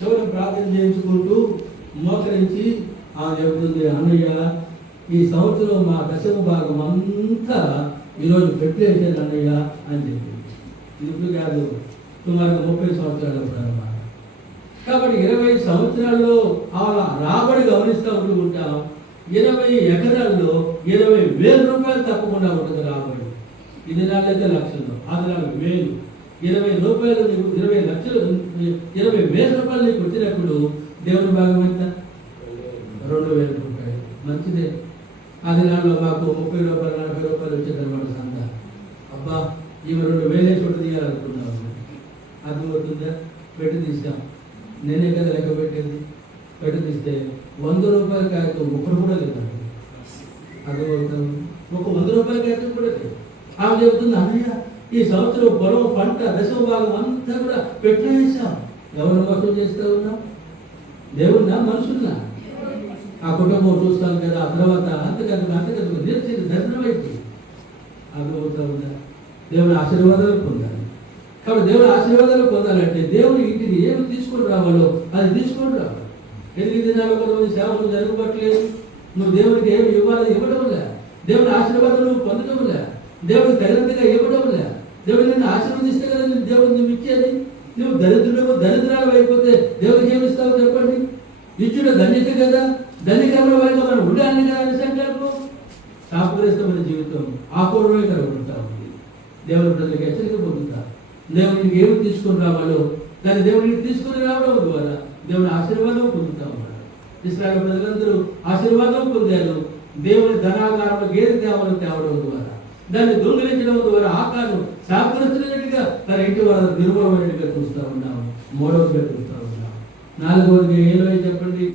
చివరి ప్రార్థన చేయించుకుంటూ మోకరించి ఆమె చెబుతుంది, అన్నయ్య ఈ సంవత్సరం మా దశమ భాగం అంతా ఈరోజు పెట్టేసాను అన్నయ్య అని చెప్పింది. ఇప్పుడు కాదు, సుమారుగా 30 సంవత్సరాలు అన్నమాట. కాబట్టి 20 సంవత్సరాల్లో అలా రాబడి గమనిస్తూ ఉంటాం. 20 ఎకరాల్లో 20,000 రూపాయలు తప్పకుండా ఉంటుంది రాబడి. ఇది నాకైతే లక్షల్లో, అది నాకు 1000. 20 రూపాయలు నీకు 20 లక్షలు 20,000 రూపాయలు నీకు వచ్చినప్పుడు దేవుని భాగం ఎంత? 2,000 రూపాయలు. మంచిదే. అది నాలో మాకు 30 రూపాయలు 40 రూపాయలు వచ్చేదన్నమాట సంత. అబ్బా ఇవి 2,000 వేసి ఒకటి తీయాలనుకున్నాము. అర్థమవుతుందా? పెట్టి తీసాం. నేనే కదా లెక్క పెట్టేది. పెట్టి తీస్తే 100 రూపాయల కాగితం ఒకటి కూడా లేదు. అర్థమవుతాం. ఒక 100 రూపాయల కాగితం కూడా లేదు. ఆమె చెబుతుంది, అన్నయ్య ఈ సంవత్సరం పొలం పంట దశమ భాగం అంతా కూడా పెట్టేసాం. ఎవరిని మోసం చేస్తూ ఉన్నాం? దేవున్నా మనుషున్నా? ఆ కుటుంబం చూస్తాం కదా, ఆ తర్వాత అంతకంతకు నిలిచింది దరిద్రమైంది. అర్థమవుతా ఉందా? దేవుని ఆశీర్వాదాలు పొందాలి. కాబట్టి దేవుని ఆశీర్వాదాలు పొందాలంటే దేవుని ఇంటిని ఏమి తీసుకొని రావాలో అది తీసుకొని రావాలి. 8 దినాల కొంతమంది సేవలు జరగబట్టలేదు. నువ్వు దేవునికి ఏమి ఇవ్వాలి ఇవ్వడం లే. దేవుని ఆశీర్వాదం నువ్వు పొందడం లే. దేవుడికి తగినంతగా ఇవ్వడం లే. దేవుడు నిన్ను ఆశీర్వదిస్తే కదా దేవుడు నువ్వు ఇచ్చేది. నువ్వు దరిద్రాలు అయిపోతే దేవుడికి ఏమి ఇస్తావు చెప్పండి? ఇచ్చుడు ధన్యత కదా. ధన్యకరమైన వైపు మనం ఉండాలని కదా సంకల్పం. శాపగ్రస్తమైన జీవితం ఆపూర్వమే కలుగుతుంటా ఉంది. దేవుని ప్రజలకు హెచ్చరిక పొందుతారు. దేవునికి ఏమి తీసుకొని రావాలో దాన్ని దేవుడికి తీసుకొని రావడం ద్వారా దేవుని ఆశీర్వాదం పొందుతా ఉన్నారు. ఇశ్రాయేలు ప్రజలందరూ ఆశీర్వాదం పొందారు. దేవుని ధనాగారంలో గేదె తేవడం ద్వారా, దాన్ని దొంగిలించడం ద్వారా ఆకాను శాపగ్రస్తులైనట్టుగా తన ఇంటి వాళ్ళ నిర్మూలమైనట్టుగా చూస్తూ ఉన్నాము. 3వదిగా చూస్తూ ఉన్నాము. 4వదిగా ఏలో చెప్పండి.